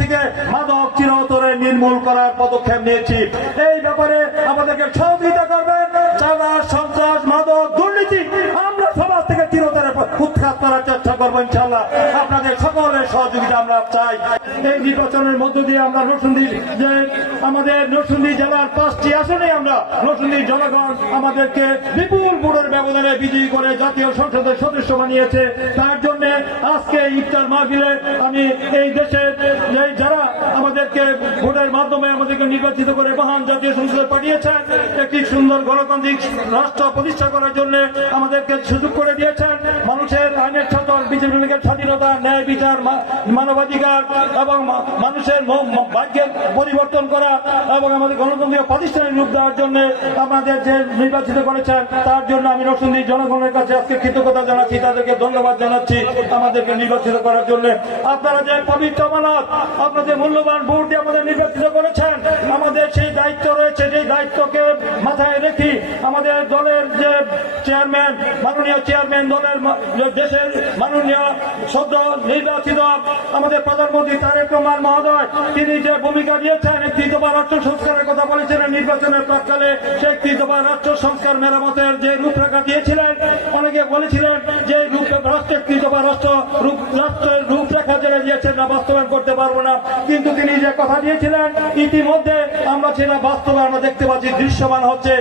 থেকে মাদক চিরতরে নির্মূল করার পদক্ষেপ নিয়েছি। এই ব্যাপারে আমাদেরকে সহযোগিতা করবেন। চাঁদা, সন্ত্রাস, মাদক, দুর্নীতি আমরা সমাজ থেকে চিরতরে উৎখাত করার চেষ্টা করবো ইনশাআল্লাহ। আপনাদের সকলের সহযোগিতা আমরা চাই। এই নির্বাচনের মধ্য দিয়ে আমরা নরসিংদী যে আমাদের নরসিংদী জেলার 5টি আসনে আমরা নরসিংদীর জনগণ আমাদেরকে বিপুল ভোটের ব্যবধানে বিজয়ী করে জাতীয় সংসদের সদস্য বানিয়েছে। তার জন্য আজকে ইফতার মাহফিলে আমি এই দেশের যারা আমাদেরকে ভোটের মাধ্যমে আমাদেরকে নির্বাচিত করে মহান জাতীয় সংসদে পাঠিয়েছেন, একটি সুন্দর গণতান্ত্রিক রাষ্ট্র প্রতিষ্ঠা করার জন্য আমাদেরকে সুযোগ করে দিয়েছেন। মানুষের আইনের শাসন, বিচারের স্বাধীনতা, ন্যায় বিচার, মানবাধিকার এবং মানুষের ভাগ্যের পরিবর্তন করা এবং আমাদের গণতন্ত্রীয় প্রতিষ্ঠানের রূপ দেওয়ার জন্য আমাদের যে নির্বাচিত করেছেন, তার জন্য আমি নরসিংদীর জনগণের কাছে আজকে কৃতজ্ঞতা জানাচ্ছি, তাদেরকে ধন্যবাদ জানাচ্ছি আমাদেরকে নির্বাচিত করার জন্য। আপনারা যে পবিত্র আমানত, আপনাদের মূল্যবান ভোট দিয়ে আমাদের নির্বাচিত করেছেন, আমাদের সেই দায়িত্ব রয়েছে, যে দায়িত্বকে মাথায় রেখে আমাদের দলের যে চেয়ারম্যান, মাননীয় চেয়ারম্যান, দলের দেশের মাননীয় সদ্য নির্বাচিত আমাদের প্রধানমন্ত্রী তারেক রহমান মহোদয়, তিনি যে ভূমিকা দিয়েছেন, একটি দফা রাষ্ট্র সংস্কারের কথা বলেছিলেন নির্বাচনের প্রাক্কালে, সেই একটি দফা রাষ্ট্র সংস্কার মেরামতের যে রূপরেখা দিয়েছিলেন, অনেকে বলেছিলেন যে একটি দফা রাষ্ট্রের রূপরেখা যেটা দিয়েছেন না বাস্তবায়ন করতে পারবো না, কিন্তু তিনি যে কথা দিয়েছিলেন ইতিমধ্যে আমরা সেটা বাস্তবে আমরা দেখতে পাচ্ছি, দৃশ্যমান হচ্ছে।